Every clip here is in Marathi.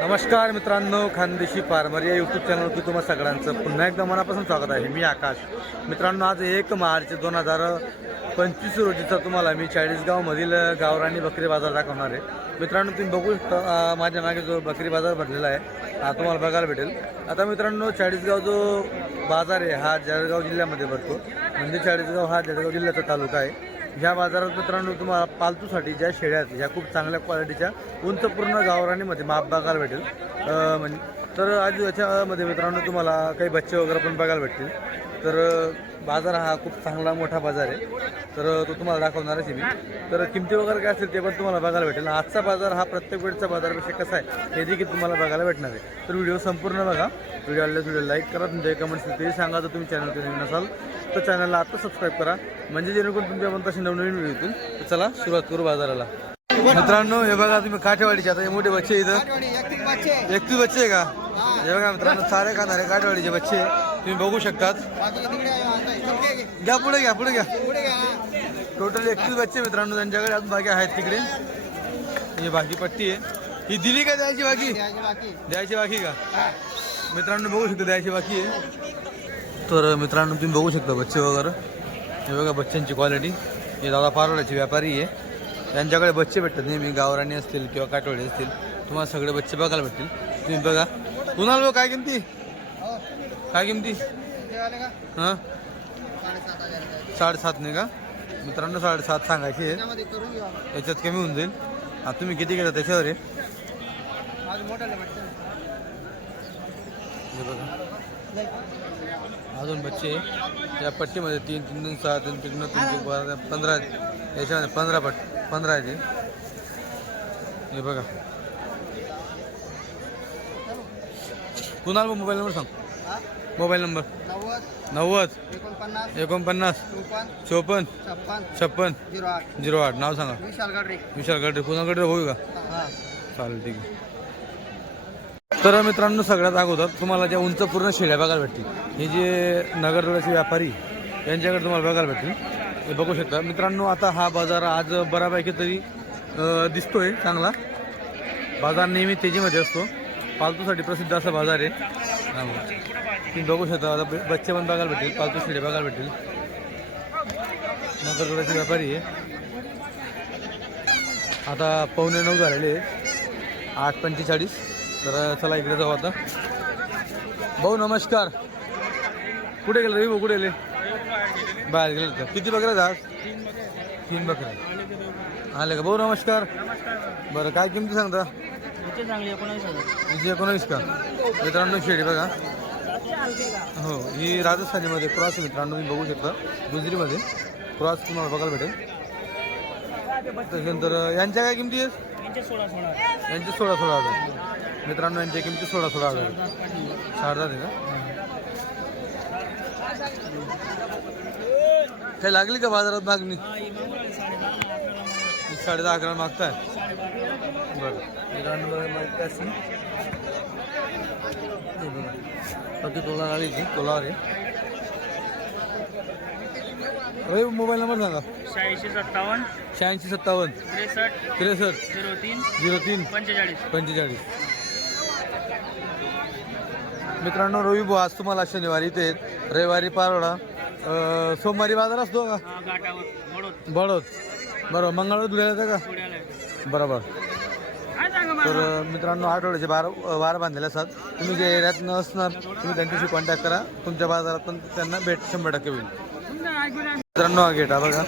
नमस्कार मित्रांनो खानदेशी फार्मर या यूट्यूब चॅनलवरती तुम्हा सगळ्यांचं पुन्हा एकदा मनापासून स्वागत आहे. मी आकाश. मित्रांनो आज एक मार्च दोन हजार पंचवीस रोजीचा तुम्हाला मी चाळीसगावमधील गावराणी बकरी बाजार दाखवणार आहे. मित्रांनो तुम्ही बघू शकता माझ्या मागे जो बकरी बाजार भरलेला आहे हा तुम्हाला बघायला भेटेल. आता मित्रांनो चाळीसगाव जो बाजार आहे हा जळगाव जिल्ह्यामध्ये भरतो. म्हणजे चाळीसगाव हा जळगाव जिल्ह्याचा तालुका आहे. ह्या बाजारात मित्रांनो तुम्हाला पालतूसाठी ज्या शेळ्या आहेत ह्या खूप चांगल्या क्वालिटीच्या उंचपूर्ण गावरानीमध्ये माप बघायला भेटेल. म्हणजे तर आज याच्यामध्ये मित्रांनो तुम्हाला काही बच्चे वगैरे पण बघायला भेटतील. तर बाजार हा खूप चांगला मोठा बाजार आहे. तर तो तुम्हाला दाखवणारच आहे मी. तर किमती वगैरे काय असेल ते पण तुम्हाला बघायला भेटेल. आजचा बाजार हा प्रत्येक वेळचा बाजारापेक्षा कसा आहे हे देखील तुम्हाला बघायला भेटणार आहे. तर व्हिडिओ संपूर्ण बघा. व्हिडिओ आलेला व्हिडिओ लाईक करा तुमच्या कमेंट्स ते सांगा. जर तुम्ही चॅनलचे नवीन असाल तर चॅनलला आता सबस्क्राईब करा. म्हणजे जेणेकरून तुमच्या पण तसे नवनवीन व्हिडिओ येतील. तर चला सुरुवात करू बाजाराला. मित्रांनो हे बघा तुम्ही काठेवाडीचे. आता हे मोठे बच्चे इथं एकतीस बच्चे आहे का? हे बघा मित्रांनो सारे खाणारे काठेवाडीचे बच्चे. तुम्ही बघू शकतात. घ्या पुढे घ्या पुढे घ्या. टोटल एकतीस बच्चे मित्रांनो त्यांच्याकडे अजून बाकी आहेत तिकडे. ही बाकी पट्टी आहे. ही दिली का द्यायची बाकी? द्यायची बाकी. का? मित्रांनो बघू शकता द्यायची बाकी आहे. तर मित्रांनो तुम्ही बघू शकता बच्चे वगैरे. हे बघा बच्चांची क्वालिटी हे दादा पारोड्याचे व्यापारी आहे. त्यांच्याकडे बच्चे भेटतात नेहमी गावराणी असतील किंवा काटवडे असतील. तुम्हाला सगळे बच्चे बघायला भेटतील. तुम्ही बघा. कुणाला काय किमती? काय किमती? हां? साडेसात नाही का? मित्रांनो साडेसात सांगायचे आहे याच्यात कमी होऊन जाईल. आता तुम्ही किती घेता त्याच्यावर आहे? हे बघा. अजून बच्चे या पट्टीमध्ये तीन तीन तीन सहा तीन तीन तीन तीन बारा पंधरा. याच्यामध्ये पंधरा पट पंधरा आहेत हे. हे बघा. कुणाल मोबाईल नंबर सांग. Mobile number. नव्वद एकोणपन्नास एकोणपन्नास चोपन्न चोपन्न छप्पन छप्पन झिरो आठ. झिरो आठ. नाव सांगा. विशाल गाडरे. विशाल गडरे. कुणाकडे होऊ का? हा. चालेल ठीक आहे. तर मित्रांनो सगळ्यात अगोदर तुम्हाला ज्या उंच पूर्ण शेळ्या बघायला भेटतील हे जे नगरदोड्याचे व्यापारी यांच्याकडे तुम्हाला बघायला भेटतील. हे बघू शकता. मित्रांनो आता हा बाजार आज बऱ्यापैकी तरी अं, दिसतोय चांगला. बाजार नेहमी तेजीमध्ये असतो. पालतूसाठी प्रसिद्ध असा बाजार आहे. तुम्ही बघू शकता आता बच्चे पण बघायला भेटतील पालतू शिडे बघायला भेटतील. नगरदोड्याचे व्यापारी आहे. आता पावणे नऊ झालेले आठ पंचेचाळीस. तर चला इकडे जाऊ आता. भाऊ नमस्कार. कुठे गेले रवी कुठे गेले? बाहेर गेले तर किती बकऱ्या आहेत तीन बकऱ्या आले का? भाऊ नमस्कार. बरं काय किमती सांगता? चांगली एकोणावीस हजार. एकोणावीस का? मित्रांनो शेडी बघा. हो ही राजस्थानीमध्ये क्रॉस मित्रांनो तुम्ही बघू शकता. गुजरीमध्ये क्रॉस तुम्हाला बघायला भेटेल. त्याच्यानंतर यांच्या काय किमती आहेत? यांचे सोळा सोळा यांचे सोळा सोळा हजार. मित्रांनो यांच्या किमती सोळा सोळा हजार साडे आहे का काही लागली का बाजारात मागणी? साडे दहा अकरा मागताय बरं मित्रांनो बघा. माहिती असेल? बघा. बाकी तोला आली ती तोलावर आहे. अरे मोबाईल नंबर सांगा. शहाऐंशी सत्तावन्न. शहाऐंशी सत्तावन्न. त्रेसष्ट. त्रेसष्ट. झिरो तीन झिरो तीन पंचेचाळीस. पंचेचाळीस. मित्रांनो रवी भाऊ आज तुम्हाला शनिवारी इथे आहेत. रविवारी पारोडा सोमवारी बाजार असतो का? बळद बरोबर. मंगळवारी धुळ्याला का? बरोबर. तर मित्रांनो आठवड्याचे बारा वार बांधलेले असतात. तुम्ही जे एरियात नसणार तुम्ही त्यांच्याशी कॉन्टॅक्ट करा. तुमच्या बाजारात पण त्यांना भेट शंभर टक्के होईल. मित्रांनो हा गेट हा बघा.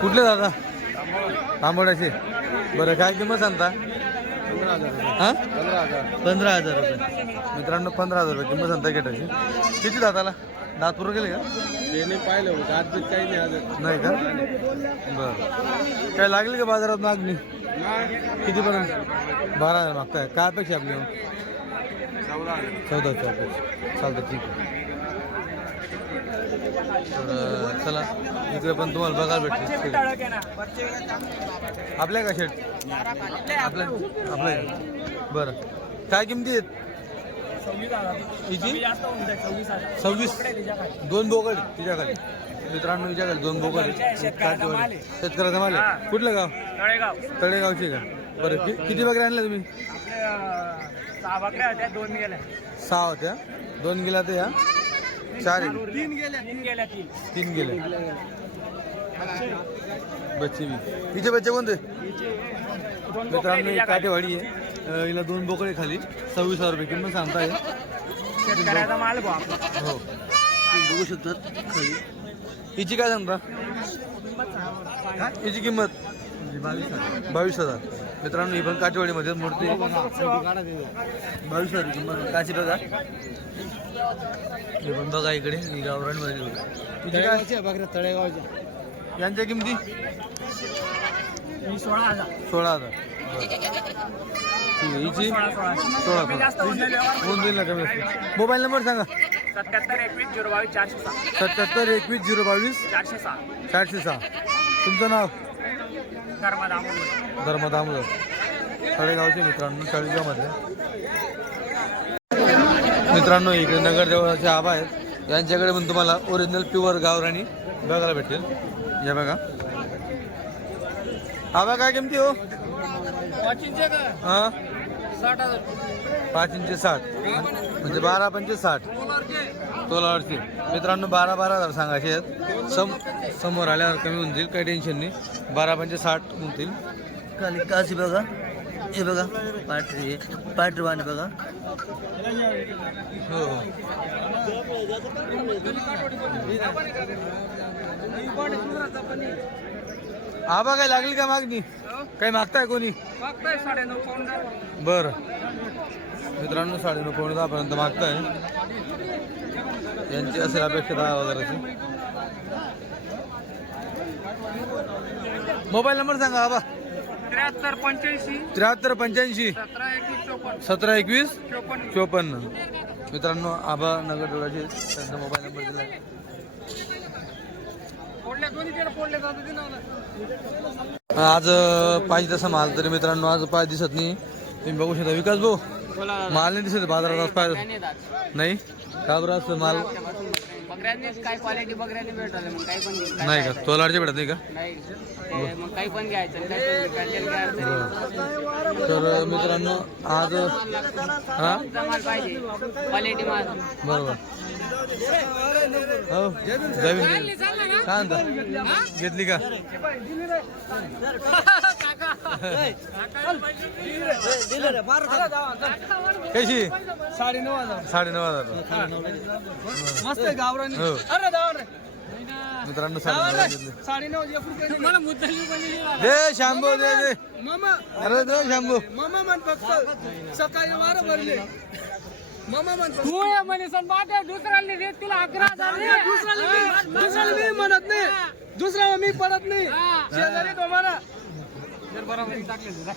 कुठले दादा? तांबोड्याचे. बरं काय किंमत सांगता? हा? पंधरा हजार रुपये. मित्रांनो पंधरा हजार रुपये किंमत सांगता गेटाची. किती दाताला दात पूर्ण गेले का? त्याने पाहिलं दात काही नाही का? बरं. काय लागली का बाजारात मागणी? कितीपर्यंत? बारा हजार मागताय. काय अपेक्षा आपली? चौदा चौदा चालतं ठीक आहे. तर चला इकडे पण तुम्हाला बघायला भेटते आपल्या का शेट आपल्या आपल्या? बरं. काय किमती आहेत? हिची सव्वीस दोन बोकड तिच्याकडे मित्रांनो विचाराल दोन बोकड. शेतकऱ्याचा माल आहे. कुठलं गाव? तळेगाव. तळेगावची का? बरं कि- किती बकऱ्या आणल्या तुम्ही? सहा बकऱ्या होत्या दोन गेल्या. सहा होत्या. दोन गेल्या तर या. चार आहे. तीन गेल्या तीन. गेल्या तीन. तीन गेले बच्चे बी. तिचे बच्चे कोणते? मित्रांनो ही काटेवाडी आहे. अं, हिला दोन बोकडे खाली. सव्वीस हजार रुपये किंमत सांगताय. शेतकऱ्याचा माल भाऊ आपला. हो. तुम्ही बघू शकतात खाली. हिची काय सांगता? हिची किंमत? बावीस हजार. मित्रांनो ही पण काटेवाडीमध्ये मूर्ती. बावीस हजार किंमत. काची बघा. हे पण बघा इकडे ही गावरांमध्ये हिची काय? तळेगावच्या यांच्या किमती? सोळा हजार. सोळा हजार. हिची? सोळा मोबाईल नंबर सांगा. सत्याहत्तर एकवीस झिरो बावीस चारशे सहा. सत्याहत्तर एकवीस झिरो बावीस चारशे सहा. चारशे सहा. तुमचं नाव? दामोदर. धर्म दामोदर. तळेगावचे मित्रांनो तळेगावमध्ये मित्रांनो इकडे नगरदेवाचे आबा आहेत. यांच्याकडे पण तुम्हाला ओरिजिनल प्युअर गावराणी बघायला भेटेल. या बघा. आबा काय किमती हो? हा? साठ हजार. पाच इंचे साठ. म्हणजे बारा पंचे साठ. तोलावरती मित्रांनो बारा बारा हजार सांगायचे आहेत. सम समोर आल्यावर कमी होऊन जाईल काही टेन्शन नाही. बारा पंचे साठ होतील खाली काशी बघा. हे बघा. पाटरी पाटरवाने बघा. हो हो. आबा काय लागली का मागणी? काही मागताय कोणी? बर. मित्रांनो साडेनऊ पावणे दहापर्यंत मागताय. यांची असेल अपेक्षा दहा हजाराची. मोबाईल नंबर सांगा आबा त्र्याहत्तर पंच्याऐंशी. त्र्याहत्तर पंच्याऐंशी. सतरा एकवीस चोपन्न. सतरा एकवीस चोपन्न. चोपन्न. मित्रांनो आबा नगर डोळाचे त्यांचा मोबाईल नंबर दिला आज पाहिजे तसा माल तरी मित्रांनो आज पाय दिसत नाही. तुम्ही बघू शकता विकास भाऊ. माल नाही दिसत बाजारात आज पाय नाही? का बरं असं माल. बकऱ्यांनीच काय क्वालिटी बकऱ्यांनी भेटवलं मग काही पण घे- काय नाही का? काय तोलाडचे भेटत नाही का? नाही. ते मग काही पण घ्यायचं आणि काही पण विकायचं, काय अडचण नाही. तर मित्रांनो आज हा? तुमचा माल पाहिजे. क्वालिटी माल. बरोबर. हो जमीन म्हणता घेतली का कशी साडे नऊ हजार साडे नऊ हजार मस्त गावरानी हो अरे रे मित्रांनो साडे नऊ दे शांभू दे दे मामा अरे दे शांभू मामा म्हण फक्त सकाळी वार भरले तू या म्हणे सण बाटे दुसऱ्याला देत तुला अकरा हजार दुसऱ्याला मी म्हणत नाही. दुसऱ्याला मी पडत नाही. शेजारी तुम्हाला.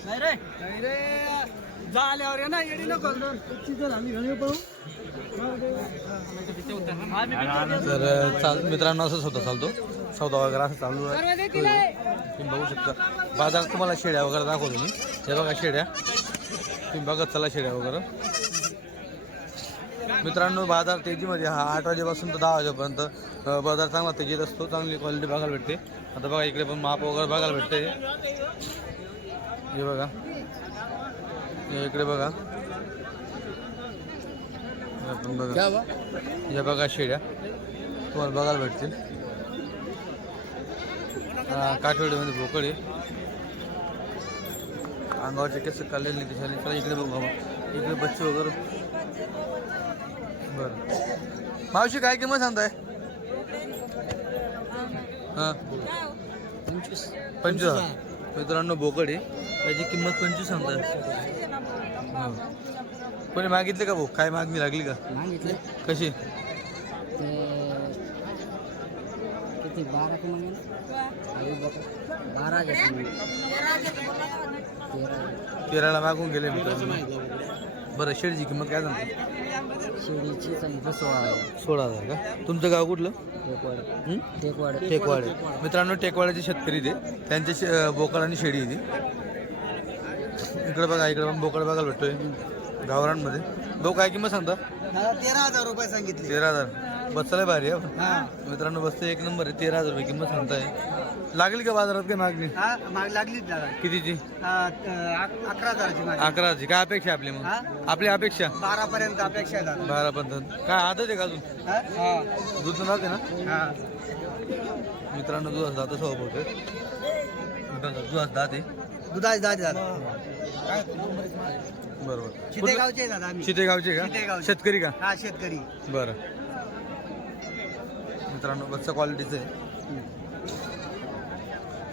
नाही रे. नाही रे. झाल्यावर ये ना येडी नको. आम्ही घरी पळू तर चाल मित्रांनो असंच होतं चालतो. सौदा वगैरे असं चालू आहे. तुम्ही बघू शकता. बाजारात तुम्हाला शेड्या वगैरे दाखवतो मी. हे बघा शेड्या. तुम्ही बघत चला शेड्या वगैरे. मित्रांनो बाजार तेजीमध्ये हा आठ वाजेपासून तर दहा वाजेपर्यंत बाजार चांगला तेजीत असतो चांगली क्वालिटी बघायला भेटते. आता बघा इकडे पण माप वगैरे बघायला भेटते. हे बघा. इकडे बघा. बघा. हे बघा शेड्या. तुम्हाला बघायला भेटतील. काठवडीमध्ये आहे. अंगावरचे केस काढलेले नाही दिसायला चला इकडे बघू बाबा इकडे बच्चे वगैरे. बरं. मावशी काय किंमत सांगताय? हां. पंचवीस पंचवीस हजार. मित्रांनो बोकड आहे. त्याची किंमत पंचवीस सांगताय. हो. कोणी मागितले का भाऊ? काय मागणी लागली का? मागितले. कशी? किती? बारा तेराला मागून गेले मित्रांनो. बरं शेडची किंमत काय सांगता समजा सोळा सोळा हजार का? तुमचं गाव कुठलं? टेकवाड. हं? टेकवाड. टेकवाडे. मित्रांनो टेकवाड्याचे शेतकरी ते. त्यांचे शे- अं, बोकड आणि शेळी आहे ती. इकडे बघा इकडे पण बोकड बघायला भेटतोय. गावरांमध्ये भाऊ काय किंमत सांगता? तेरा हजार रुपये सांगितले. तेरा हजार. बसला भारी आहे मित्रांनो बसतं एक नंबर आहे. तेरा हजार रुपये किंमत सांगताय. लागली का बाजारात काय मागणी? हा माग लागलीच दादा कितीची? अकरा हजाराची अकराची. काय अपेक्षा आपली मग? हा? आपली अपेक्षा? बारा पर्यंत अपेक्षा आहे दादा. बारा पंधरा काय आदत आहे का अजून? हा? दूध ना? हा. मित्रांनो दूध असतात तसं होते दूध असतात ते दुधाची दादी. दादा बरोबर. चितेगावचे आहे दादा आम्ही. चितेगावचे का? चितेगावचे. शेतकरी का? हा शेतकरी. बरं. मित्रांनो बच्चा क्वालिटीचं आहे.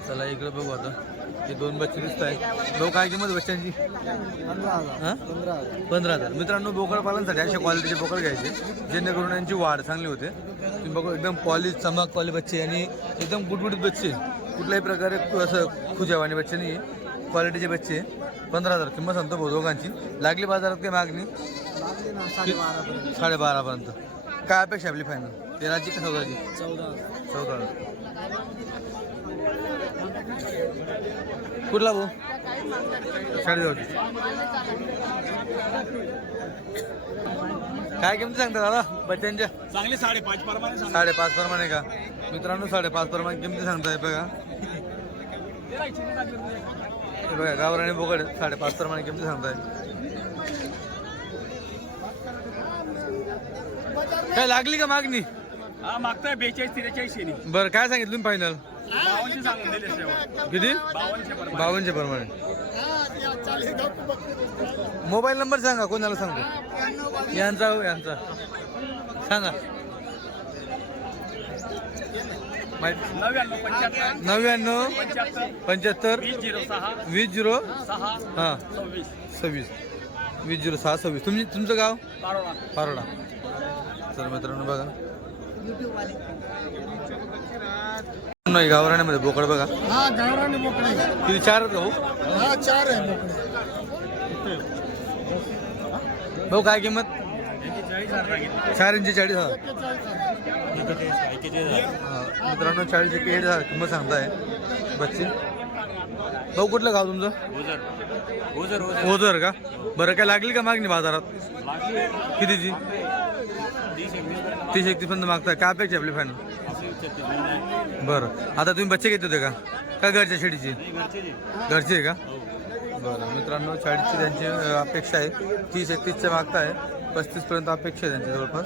चला इकडे बघू आता. हे दोन बच्चे दिसत आहे भाऊ काय किंमत बच्चांची? पंधरा हजार. मित्रांनो बोकड पालनसाठी अशा क्वालिटीचे बोकड घ्यायचे जेणेकरून यांची वाढ चांगली होते. तुम्ही बघू एकदम पॉलिश चमकवाले बच्चे आणि एकदम गुटगुटीत बच्चे. कुठल्याही प्रकारे असं खुजावाने बच्चे नाही क्वालिटीचे बच्चे. पंधरा हजार किंमत सांगतो भाऊ दोघांची. लागली बाजारात काही मागणी? साडेबारापर्यंत काय अपेक्षा आपली फायनल तेराची का चौदाची चौदा चौदा कुठला भाऊ? काय किमती सांगता दादा? बच्चांच्या चांगली साडेपाच प्रमाणे साडेपाच प्रमाणे का? मित्रांनो साडेपाच प्रमाणे किमती सांगताय बघा. हे बघा गावराणी बोकड आहेत, साडेपाच प्रमाणे किमती सांगताय. काय लागली का मागणी? हा मागताय बेचाळीस त्रेचाळीस बरं काय सांगितलं तुम्ही फायनल किती? बावनशे प्रमाणे. मोबाईल नंबर सांगा कोणाला सांगतो यांचा हो यांचा. सांगा. माहिती नव्याण्णव पंच्याहत्तर वीस झिरो हां. सव्वीस. सव्वीस. वीस झिरो सहा सव्वीस. तुमची तुमचं गाव? पारोडा चल मित्रांनो बघा. नाही गावराण्यामध्ये बोकड बघा. हा गावराने किती चार आहेत भाऊ हा? चार आहे भाऊ काय किंमत? चार इंची चाळीस हजार हा, मित्रांनो चाळीस एक हजार किंमत सांगताय. बच्चे भाऊ कुठलं गाव तुमचं? ओझर का? बरं काय लागली का मागणी बाजारात? कितीची? तीस एकतीस पर्यंत मागताय. काय अपेक्षा आपली फायनल बरं आता तुम्ही बच्चे घेत होते का का घरच्या शेडीची घरची आहे का बरं मित्रांनो चाळीसची त्यांची अपेक्षा आहे तीस एकतीसच्या मागताय पस्तीस पर्यंत अपेक्षा आहे त्यांची जवळपास.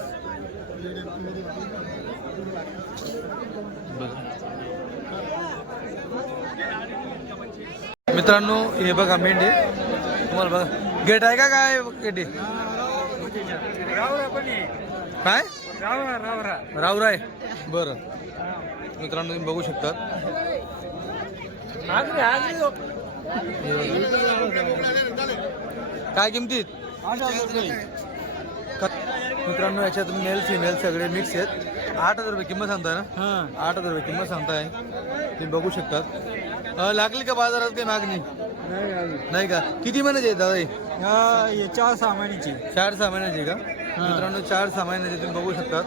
मित्रांनो हे बघा मेंढे तुम्हाला बघा गेट आहे का काय गेट आहे काय रावराय बरं. मित्रांनो तुम्ही बघू शकता काय किमतीत? मित्रांनो याच्यात मेल फिमेल सगळे मिक्स आहेत. आठ हजार रुपये किंमत सांगताय ना? आठ हजार रुपये किंमत सांगताय. तुम्ही बघू शकतात. लागली का बाजारात काही मागणी? नाही का? किती महिन्याचे दादा हे? चार सहा महिन्याची. चार सहा महिन्याची का? मित्रांनो चार सहा महिन्याची तुम्ही बघू शकतात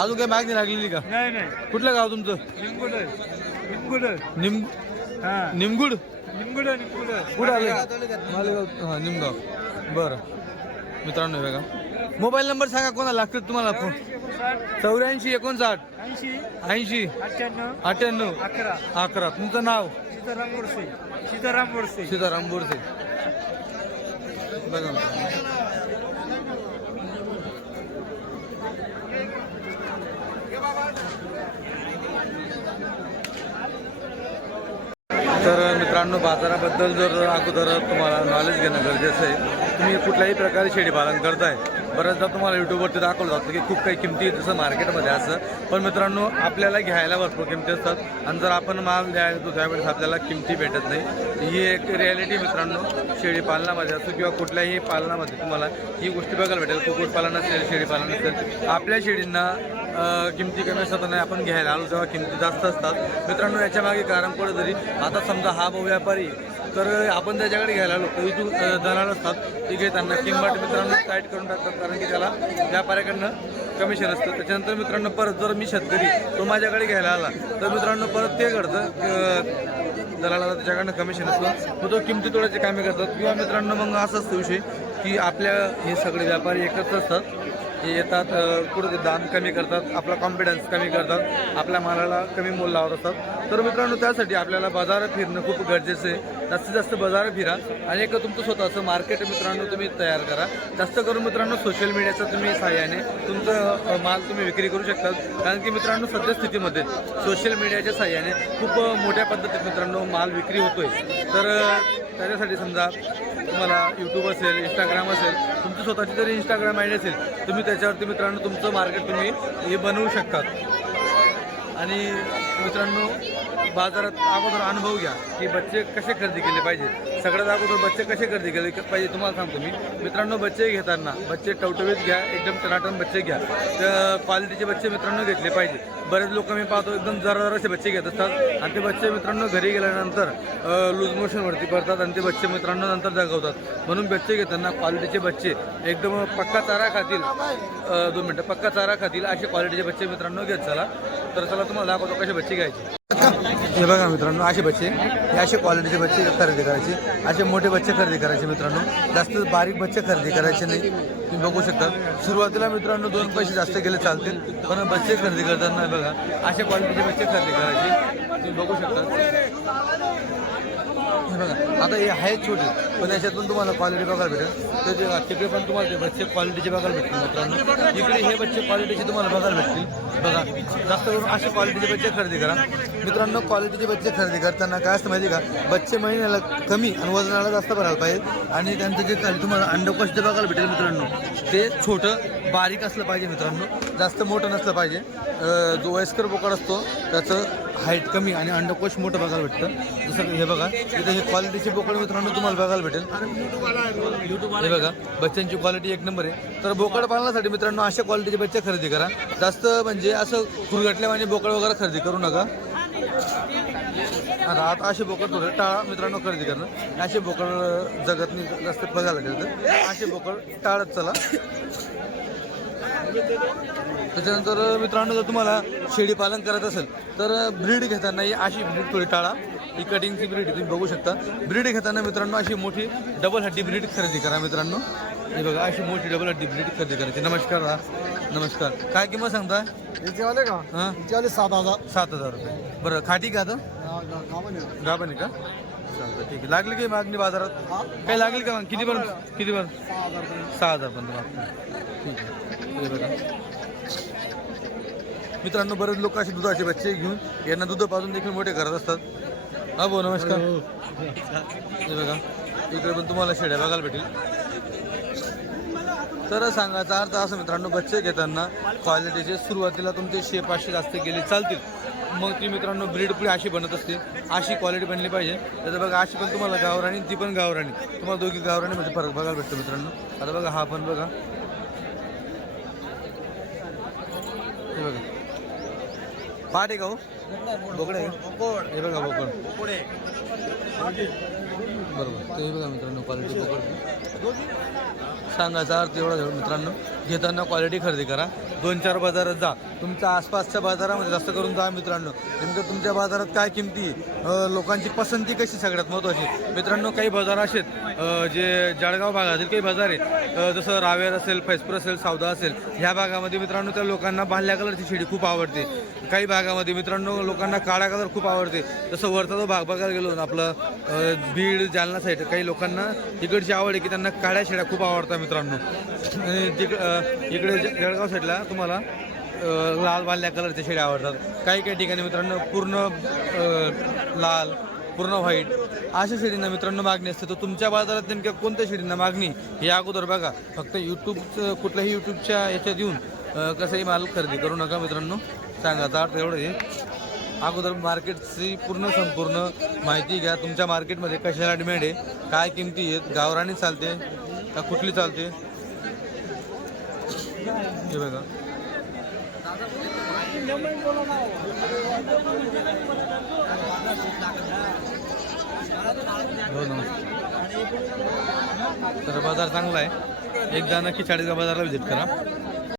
अजून काही मागणी लागलेली का? नाही नाही. कुठलं गाव तुमचं? निमगुड निमगुड निम हा. निमगुड? निमगुड निमगुड कुठं आले? मालेगाव हां निमगाव. बरं. मित्रांनो हे बघा. मोबाईल नंबर सांगा कोणाला लागतील तुम्हाला? फोन चौऱ्याऐंशी एकोणसाठ. ऐंशी. ऐंशी. अठ्ठ्याण्णव. अकरा. तुमचं नाव? सीताराम बोरसे. सीताराम बोरसे. सीताराम बोरसे. बघा. मित्रांनो. बाजाराबद्दल जर अगोदर तुम्हाला नॉलेज घेणं गरजेचं आहे तुम्ही कुठल्याही प्रकारे शेळीपालन करताय बऱ्याचदा तुम्हाला युट्यूबवरती दाखवलं जातं की खूप काही किमती जसं मार्केटमध्ये असं पण मित्रांनो आपल्याला घ्यायला भरपूर किमती असतात. आणि जर आपण माल द्यायला तो त्यावेळेस आपल्याला किमती भेटत नाही. ही एक रिॲलिटी मित्रांनो शेळीपालनामध्ये असो किंवा कुठल्याही पालनामध्ये तुम्हाला ही गोष्टी बघायला भेटेल. कुक्कुटपालन असेल शेळीपालन असेल आपल्या शेळींना किमती कमी असतात नाही आपण घ्यायला आलो तेव्हा किमती जास्त असतात. मित्रांनो याच्यामागे कारण पडत आता समजा हा भाऊ व्यापारी तर आपण त्याच्याकडे घ्यायला आलो इथून दलाल असतात. ते घेताना किंमत मित्रांनो टाईट करून टाकतात. कारण की त्याला व्यापाऱ्याकडनं कमिशन असतं. त्याच्यानंतर मित्रांनो परत जर मी शेतकरी तो माझ्याकडे घ्यायला आला तर मित्रांनो परत ते घडतं. अ, दलालाला त्याच्याकडनं कमिशन असतं. मग तो किमती तोडायचे कामे करतात. किंवा मित्रांनो मग असं असतं विषय की आपल्या हे सगळे व्यापारी एकत्र असतात. हे येतात कुठं दाम कमी करतात आपला कॉन्फिडन्स कमी करतात आपल्या मालाला कमी मोल लावत असतात. तर मित्रांनो त्यासाठी आपल्याला बाजारात फिरणं खूप गरजेचं आहे. जास्तीत जास्त बाजारात फिरा आणि एक तुमचं स्वतःचं मार्केट मित्रांनो तुम्ही तयार करा. जास्त करून मित्रांनो सोशल मीडियाचं तुम्ही सहाय्याने तुमचं माल तुम्ही विक्री करू शकतात कारण की मित्रांनो सध्या स्थितीमध्ये सोशल मीडियाच्या सहाय्याने खूप मोठ्या पद्धतीत मित्रांनो माल विक्री होतोय. तर त्याच्यासाठी समजा तुम्हाला यूट्यूब असेल इंस्टाग्राम असेल तुमची स्वतःची जरी इंस्टाग्राम आय डी असेल तुम्ही त्याच्यावरती मित्रांनो तुमचं मार्केट तुम्ही हे बनवू शकतात. आणि मित्रांनो बाजारात अगोदर अनुभव घ्या की बच्चे कसे खरेदी केले पाहिजे. सगळ्यात अगोदर बच्चे कसे खरेदी केले पाहिजे तुम्हाला सांगतो मी. मित्रांनो बच्चे घेताना बच्चे टवटवीत घ्या एकदम टनाटन बच्चे घ्या. तर क्वालिटीचे बच्चे मित्रांनो घेतले पाहिजे. बरेच लोक मी पाहतो एकदम जरा जरासे बच्चे घेत असतात. आणि ते बच्चे मित्रांनो घरी गेल्यानंतर लूज मोशनवरती पडतात आणि ते बच्चे मित्रांनो नंतर जगवतात. म्हणून बच्चे घेताना क्वालिटीचे बच्चे एकदम पक्का चारा खातील. दोन मिनटं पक्का चारा खातील असे क्वालिटीचे बच्चे मित्रांनो घेत चला. तर चला तुम्हाला दाखवतो कसे बच्चे घ्यायचे. हे बघा मित्रांनो असे बच्चे हे असे क्वालिटीचे बच्चे खरेदी करायचे. असे मोठे बच्चे खरेदी करायचे मित्रांनो. जास्त बारीक बच्चे खरेदी करायचे नाही. तुम्ही बघू शकता. सुरुवातीला मित्रांनो दोन पैसे जास्त गेले चालतील. पण बच्चे खरेदी करताना बघा अशा क्वालिटीचे बच्चे खरेदी करायचे. तुम्ही बघू शकता. हे बघा आता हे आहेत छोटे पण याच्यातून तुम्हाला क्वालिटी बघायला भेटेल. तर ते तिकडे पण तुम्हाला ते बच्चे क्वालिटीचे बघायला भेटतील मित्रांनो. इकडे हे बच्चे क्वालिटीचे तुम्हाला बघायला भेटतील. बघा जास्त करून असे क्वालिटीचे बच्चे खरेदी करा. मित्रांनो क्वालिटीचे बच्चे खरेदी करताना काय असतं माहिती आहे का? बच्चे महिन्याला कमी आणि वजनाला जास्त भरायला पाहिजे. आणि त्यांचं जे खाली तुम्हाला अंडकोश जे बघायला भेटेल मित्रांनो ते छोटं बारीक असलं पाहिजे मित्रांनो. जास्त मोठं नसलं पाहिजे. जो वयस्कर बोकड असतो त्याचं हाईट कमी आणि अंडकोश मोठं बघायला भेटतं. जसं की हे बघा इथे हे क्वालिटीचे बोकड मित्रांनो तुम्हाला बघायला भेटेल. हे बघा बच्चांची क्वालिटी एक नंबर आहे. तर बोकड पालनासाठी मित्रांनो अशा क्वालिटीचे बच्चे खरेदी करा. जास्त म्हणजे असं खुरगटल्यावाने बोकड वगैरे खरेदी करू नका. आता आता असे बोकड थोडे टाळा मित्रांनो खरेदी करणं. असे बोकड जगत नाही जास्त बघायला गेलं तर. असे बोकड टाळत चला. त्याच्यानंतर मित्रांनो जर तुम्हाला शेळी पालन करायचं असेल तर ब्रीड घेताना ही अशी ब्रीड थोडी टाळा. ही कटिंगची ब्रीड तुम्ही बघू शकता. ब्रीड घेताना मित्रांनो अशी मोठी डबल हड्डी ब्रीड खरेदी करा मित्रांनो. हे बघा अशी मोठी डबल हड्डी ब्रीड खरेदी करायची. नमस्कार हा. नमस्कार. काय किंमत सांगता? का? हां? सात हजार. सात हजार रुपये. बरं खाटी का आता? आहे. का? चालतं ठीक आहे. लागली काही मागणी बाजारात? काही लागली का? किती पर्यंत? किती पर्यंत? सहा हजार पर्यंत. ठीक आहे. हे बघा. मित्रांनो बरेच लोक असे दुधाचे बच्चे घेऊन यांना दूध पाजून देखील मोठे करत असतात. हा भाऊ नमस्कार. हे. बघा इकडे पण तुम्हाला शेड्या बघायला भेटेल. तर सांगायचा अर्थ असं मित्रांनो बच्चे घेताना क्वालिटीचे सुरुवातीला तुमचे शे पाचशे जास्त गेले चालतील. मग ती मित्रांनो ब्रीड पुढे अशी बनत असते अशी क्वालिटी बनली पाहिजे. त्याचं बघा अशी पण तुम्हाला गावराणी ती पण गावराणी. तुम्हाला दोघी गावराणीमध्ये फरक बघायला भेटतो मित्रांनो. आता बघा हा पण बघा. बघा. पाट आहे का हो? बोकडे आहे. हे बघा बोकड. बरोबर. ते बघा मित्रांनो क्वालिटी बोकड. सांगायचा अर्थ एवढा मित्रांनो. घेताना क्वालिटी खरेदी करा. दोन चार बाजारात जा. तुमच्या आसपासच्या बाजारामध्ये जास्त करून जा मित्रांनो. नेमकं तुमच्या बाजारात काय किमती लोकांची पसंती कशी सगळ्यात महत्त्वाची मित्रांनो काही बाजार असे आहेत. जे जळगाव भागातील काही बाजार आहे जसं रावेर असेल फैसपूर असेल सावदा असेल ह्या भागामध्ये मित्रांनो त्या लोकांना बांधल्या कलरची शिडी खूप आवडते. काही भागामध्ये मित्रांनो लोकांना काळा कलर खूप आवडते. जसं वरचा जो भाग बघायला गेलो ना आपलं बीड जालना साईड काही लोकांना तिकडची आवड आहे की त्यांना काळ्या शिड्या खूप आवडतात मित्रांनो. आणि तिक इकडे ज- जळगाव साईडला तुम्हाला लाल वाल्या कलरच्या शेळ्या आवडतात. काही काही ठिकाणी मित्रांनो पूर्ण लाल पूर्ण व्हाईट अशा शेळींना मित्रांनो मागणी असते. तर तुमच्या बाजारात नेमक्या कोणत्या शेळींना मागणी? हे अगोदर बघा. फक्त यूट्यूबचं कुठल्याही यूट्यूबच्या याच्यात येऊन कसंही माल खरेदी करू नका मित्रांनो. सांगा अर्थ एवढं हे अगोदर मार्केटची पूर्ण संपूर्ण माहिती घ्या. तुमच्या मार्केटमध्ये कशाला डिमांड आहे? काय किमती आहेत? गावराणी चालते का कुठली चालते? हे बघा. हो ना तर बाजार चांगला आहे. एकदा नक्की चाळीसगाव बाजारला व्हिजिट करा.